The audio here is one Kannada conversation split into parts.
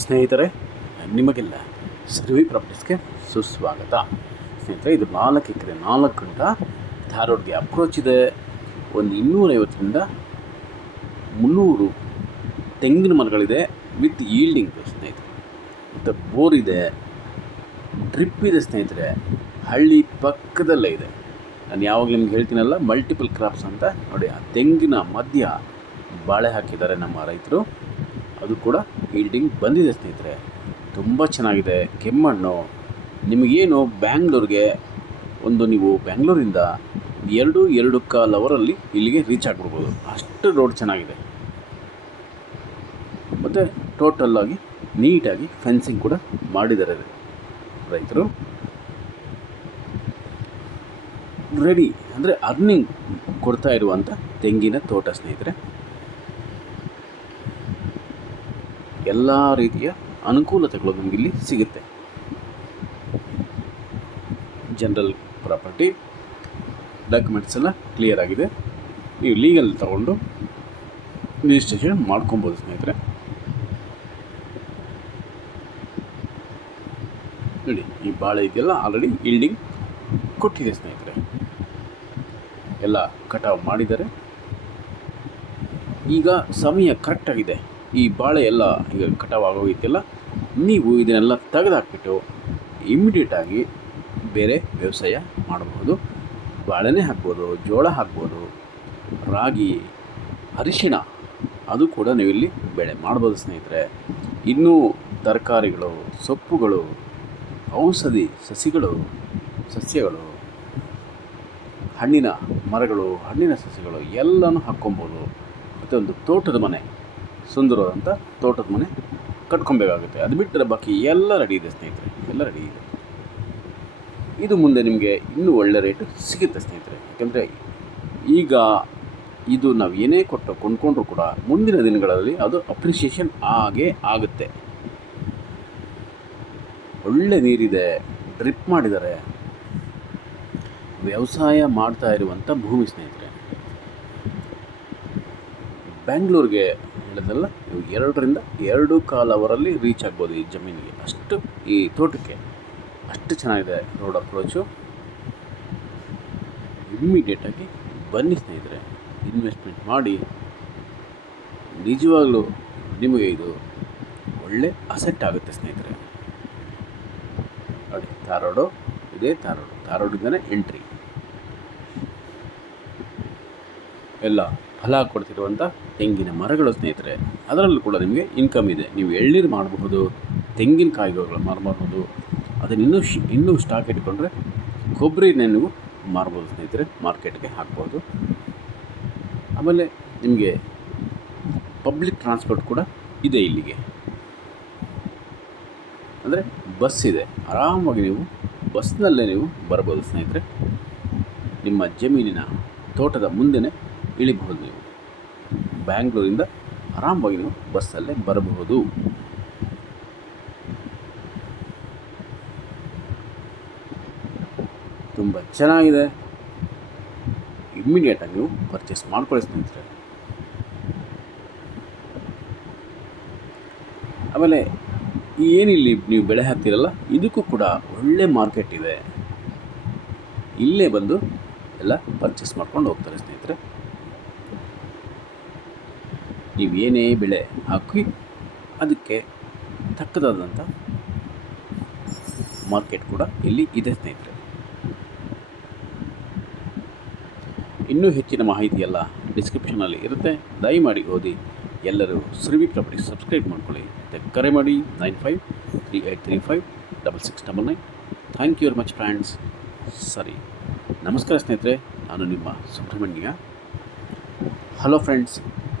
ಸ್ನೇಹಿತರೆ, ನಿಮಗೆಲ್ಲ ಸರ್ವಿ ಪ್ರಾಪರ್ಟೀಸ್ಗೆ ಸುಸ್ವಾಗತ. ಸ್ನೇಹಿತರೆ, ಇದು 4 ಎಕರೆ 4 ಗುಂಟ ಧಾರವಾಡಗೆ ಅಪ್ರೋಚ್ ಇದೆ. ಒಂದು 250ರಿಂದ 300 ತೆಂಗಿನ ಮರಗಳಿದೆ ವಿತ್ ಈಲ್ಡಿಂಗ್ ಸ್ನೇಹಿತರೆ. ಮತ್ತು ಬೋರ್ ಇದೆ, ಡ್ರಿಪ್ ಇದೆ ಸ್ನೇಹಿತರೆ. ಹಳ್ಳಿ ಪಕ್ಕದಲ್ಲೇ ಇದೆ. ನಾನು ಯಾವಾಗ ನಿಮ್ಗೆ ಹೇಳ್ತೀನಲ್ಲ, ಮಲ್ಟಿಪಲ್ ಕ್ರಾಪ್ಸ್ ಅಂತ ನೋಡಿ. ಆ ತೆಂಗಿನ ಮಧ್ಯ ಬಾಳೆ ಹಾಕಿದ್ದಾರೆ ನಮ್ಮ ರೈತರು. ಅದು ಕೂಡ ಈಲ್ಡಿಂಗ್ ಬಂದಿದೆ ಸ್ನೇಹಿತರೆ. ತುಂಬ ಚೆನ್ನಾಗಿದೆ. ಕೆಮ್ಮಣ್ಣು. ನಿಮಗೇನು ಬ್ಯಾಂಗ್ಳೂರಿಗೆ ನೀವು ಬ್ಯಾಂಗ್ಳೂರಿಂದ 2-2.25 ಅವರಲ್ಲಿ ಇಲ್ಲಿಗೆ ರೀಚ್ ಆಗಿಬಿಡ್ಬೋದು. ಅಷ್ಟು ರೋಡ್ ಚೆನ್ನಾಗಿದೆ. ಮತ್ತು ಟೋಟಲ್ಲಾಗಿ ನೀಟಾಗಿ ಫೆನ್ಸಿಂಗ್ ಕೂಡ ಮಾಡಿದ್ದಾರೆ ರೈತರು. ರೆಡಿ ಅಂದರೆ ಅರ್ನಿಂಗ್ ಕೊಡ್ತಾ ಇರುವಂಥ ತೆಂಗಿನ ತೋಟ ಸ್ನೇಹಿತರೆ. ಎಲ್ಲ ರೀತಿಯ ಅನುಕೂಲತೆಗಳು ನಮಗಿಲ್ಲಿ ಸಿಗುತ್ತೆ. ಜನರಲ್ ಪ್ರಾಪರ್ಟಿ ಡಾಕ್ಯುಮೆಂಟ್ಸ್ ಎಲ್ಲ ಕ್ಲಿಯರ್ ಆಗಿದೆ. ನೀವು ಲೀಗಲ್ ತಗೊಂಡು ರಿಜಿಸ್ಟ್ರೇಷನ್ ಮಾಡ್ಕೊಬೋದು ಸ್ನೇಹಿತರೆ. ನೋಡಿ, ಈ ಬಾಳೆ ಇದೆಲ್ಲ ಆಲ್ರೆಡಿ ಈಲ್ಡಿಂಗ್ ಕೊಟ್ಟಿದೆ ಸ್ನೇಹಿತರೆ. ಎಲ್ಲ ಕಟಾವು ಮಾಡಿದ್ದಾರೆ. ಈಗ ಸಮಯ ಕರೆಕ್ಟಾಗಿದೆ. ಈ ಬಾಳೆ ಎಲ್ಲ ಈಗ ಕಟಾವು ಆಗೋಗಿತ್ತಲ್ಲ, ನೀವು ಇದನ್ನೆಲ್ಲ ತೆಗೆದುಹಾಕ್ಬಿಟ್ಟು ಇಮ್ಮಿಡಿಯೇಟಾಗಿ ಬೇರೆ ವ್ಯವಸಾಯ ಮಾಡಬಹುದು. ಬಾಳೆನೇ ಹಾಕ್ಬೋದು, ಜೋಳ ಹಾಕ್ಬೋದು, ರಾಗಿ, ಅರಿಶಿಣ ಅದು ಕೂಡ ನೀವಿಲ್ಲಿ ಬೆಳೆ ಮಾಡ್ಬೋದು ಸ್ನೇಹಿತರೆ. ಇನ್ನೂ ತರಕಾರಿಗಳು, ಸೊಪ್ಪುಗಳು, ಔಷಧಿ ಸಸ್ಯಗಳು, ಹಣ್ಣಿನ ಮರಗಳು, ಹಣ್ಣಿನ ಸಸ್ಯಗಳು ಎಲ್ಲನೂ ಹಾಕ್ಕೊಬೋದು. ಮತ್ತು ಒಂದು ತೋಟದ ಮನೆ, ಸುಂದರವಾದಂಥ ತೋಟದ ಮನೆ ಕಟ್ಕೊಬೇಕಾಗುತ್ತೆ. ಅದು ಬಿಟ್ಟರೆ ಬಾಕಿ ಎಲ್ಲ ರೆಡಿ ಇದೆ ಸ್ನೇಹಿತರೆ, ಎಲ್ಲ ರೆಡಿ ಇದೆ. ಇದು ಮುಂದೆ ನಿಮಗೆ ಇನ್ನೂ ಒಳ್ಳೆ ರೇಟು ಸಿಗುತ್ತೆ ಸ್ನೇಹಿತರೆ. ಯಾಕೆಂದರೆ ಈಗ ಇದು ನಾವು ಏನೇ ಕೊಂಡ್ಕೊಂಡ್ರೂ ಕೂಡ ಮುಂದಿನ ದಿನಗಳಲ್ಲಿ ಅದು ಅಪ್ರಿಷಿಯೇಷನ್ ಆಗೇ ಆಗುತ್ತೆ. ಒಳ್ಳೆ ನೀರಿದೆ, ಡ್ರಿಪ್ ಮಾಡಿದ್ದಾರೆ. ವ್ಯವಸಾಯ ಮಾಡ್ತಾ ಇರುವಂಥ ಭೂಮಿ ಸ್ನೇಹಿತರೆ. ಬ್ಯಾಂಗ್ಳೂರಿಗೆ ಹೇಳಿದ್ರಲ್ಲ, ನೀವು 2-2.25 ಅವರಲ್ಲಿ ರೀಚ್ ಆಗ್ಬೋದು ಈ ಜಮೀನಿಗೆ. ಅಷ್ಟು ಈ ತೋಟಕ್ಕೆ ಅಷ್ಟು ಚೆನ್ನಾಗಿದೆ ರೋಡ್ ಅಪ್ರೋಚು. ಇಮ್ಮಿಡಿಯೇಟಾಗಿ ಬನ್ನಿ ಸ್ನೇಹಿತರೆ, ಇನ್ವೆಸ್ಟ್ಮೆಂಟ್ ಮಾಡಿ. ನಿಜವಾಗ್ಲೂ ನಿಮಗೆ ಇದು ಒಳ್ಳೆ ಅಸೆಟ್ ಆಗುತ್ತೆ ಸ್ನೇಹಿತರೆ. ನೋಡಿ, ಧಾರವಾಡ ಇದೇ ಧಾರವಾಡದಿಂದನೇ ಎಂಟ್ರಿ. ಎಲ್ಲ ಫಲ ಕೊಡ್ತಿರುವಂಥ ತೆಂಗಿನ ಮರಗಳು ಸ್ನೇಹಿತರೆ. ಅದರಲ್ಲೂ ಕೂಡ ನಿಮಗೆ ಇನ್ಕಮ್ ಇದೆ. ನೀವು ಎಳ್ನೀರು ಮಾಡಬಹುದು, ತೆಂಗಿನಕಾಯಿಗಳು ಮಾರಬಹುದು. ಅದನ್ನು ಇನ್ನೂ ಸ್ಟಾಕ್ ಇಟ್ಕೊಂಡ್ರೆ ಕೊಬ್ಬರಿನ ನೀವು ಮಾರ್ಬೋದು ಸ್ನೇಹಿತರೆ, ಮಾರ್ಕೆಟ್ಗೆ ಹಾಕ್ಬೋದು. ಆಮೇಲೆ ನಿಮಗೆ ಪಬ್ಲಿಕ್ ಟ್ರಾನ್ಸ್ಪೋರ್ಟ್ ಕೂಡ ಇದೆ ಇಲ್ಲಿಗೆ. ಅಂದರೆ ಬಸ್ ಇದೆ, ಆರಾಮಾಗಿ ನೀವು ಬಸ್ನಲ್ಲೇ ನೀವು ಬರ್ಬೋದು ಸ್ನೇಹಿತರೆ. ನಿಮ್ಮ ಜಮೀನಿನ ತೋಟದ ಮುಂದೆನೇ ಇಳಿಬಹುದು. ನೀವು ಬ್ಯಾಂಗ್ಳೂರಿಂದ ಆರಾಮವಾಗಿ ನೀವು ಬಸ್ಸಲ್ಲೇ ಬರಬಹುದು. ತುಂಬ ಚೆನ್ನಾಗಿದೆ. ಇಮ್ಮಿಡಿಯೇಟಾಗಿ ನೀವು ಪರ್ಚೇಸ್ ಮಾಡ್ಕೊಳ್ಳಿ ಸ್ನೇಹಿತರೆ. ಆಮೇಲೆ ಏನಿಲ್ಲಿ ನೀವು ಬೆಳೆ ಹಾಕ್ತಿರಲ್ಲ, ಇದಕ್ಕೂ ಕೂಡ ಒಳ್ಳೆ ಮಾರ್ಕೆಟ್ ಇದೆ. ಇಲ್ಲೇ ಬಂದು ಎಲ್ಲ ಪರ್ಚೇಸ್ ಮಾಡ್ಕೊಂಡು ಹೋಗ್ತಾರೆ ಸ್ನೇಹಿತರೆ. ನೀವು ಏನೇ ಬೆಳೆ ಹಾಕಿ ಅದಕ್ಕೆ ತಕ್ಕದಾದಂಥ ಮಾರ್ಕೆಟ್ ಕೂಡ ಇಲ್ಲಿ ಇದೆ ಸ್ನೇಹಿತರೆ. ಇನ್ನೂ ಹೆಚ್ಚಿನ ಮಾಹಿತಿ ಎಲ್ಲ ಡಿಸ್ಕ್ರಿಪ್ಷನಲ್ಲಿ ಇರುತ್ತೆ, ದಯಮಾಡಿ ಓದಿ. ಎಲ್ಲರೂ ಸುರಭಿ ಪ್ರಾಪರ್ಟೀಸ್ ಸಬ್ಸ್ಕ್ರೈಬ್ ಮಾಡ್ಕೊಳ್ಳಿ. ಕರೆ ಮಾಡಿ 9538356699. Thank you very much friends. ಸರಿ, ನಮಸ್ಕಾರ ಸ್ನೇಹಿತರೆ, ನಾನು ನಿಮ್ಮ Subramanya. Hello friends,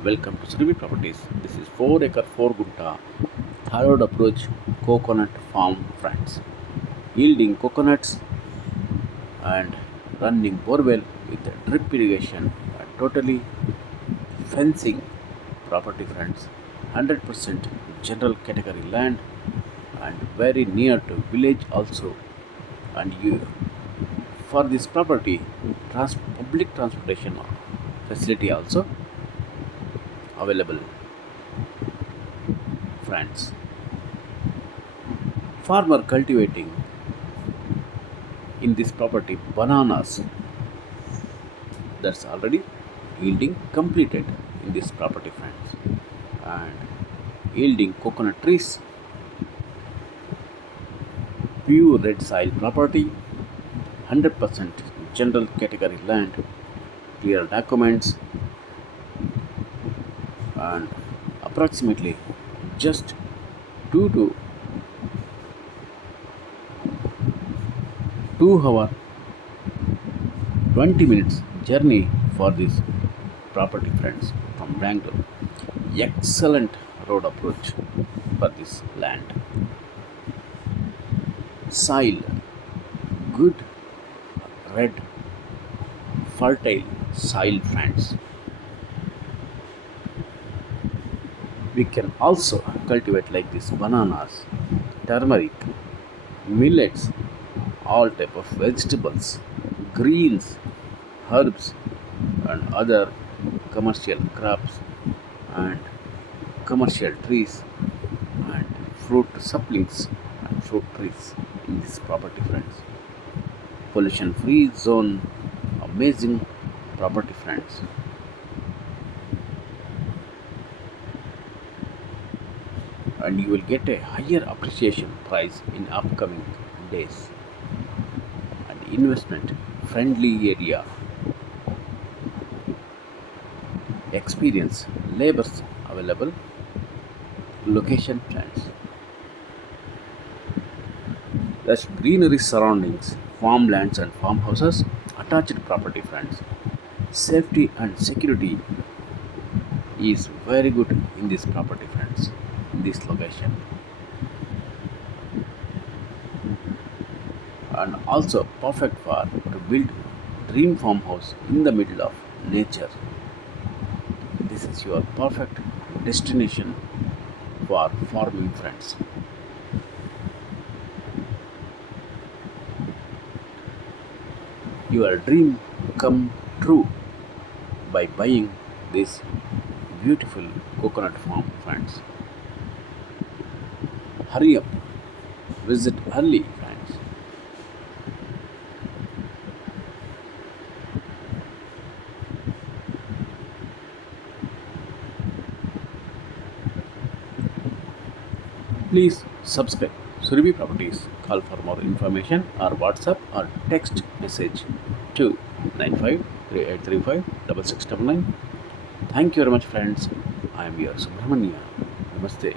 welcome to Surabhi properties. This is 4 acre 4 gunta Dharwad approach coconut farm friends. Yielding coconuts and running borewell with drip irrigation and totally fencing property friends. 100% general category land and very near to village also. And you, for this property, public transportation facility also available friends. farmer cultivating in this property bananas that's already yielding completed in this property, friends, and yielding coconut trees. Pure red soil property, 100% general category land, clear documents, and approximately just 2 to 2 hour 20 minutes journey for this property, friends, from Bangalore. Excellent road approach for this land. Soil, good red fertile soil, friends. We can also cultivate like this bananas, turmeric, millets, all type of vegetables, greens, herbs, and other commercial crops and commercial trees and fruit saplings and fruit trees in this property, friends. Pollution free zone, amazing property, friends. And you will get a higher appreciation price in upcoming days. And investment friendly area, experience, labors available, location, plans. Lush greenery surroundings, farmlands and farmhouses, attached property, friends. Safety and security is very good in this property, friends, in this location. And also perfect for to build dream farmhouse in the middle of nature. This is your perfect destination for farming, friends. Your dream come true by buying this beautiful coconut farm, friends. Hurry up, visit early, friends. Please subscribe Surabhi Properties. Call for more information or WhatsApp or text message to 953835 6699. Thank you very much, friends. I am your SUBRAMANYA. Namaste.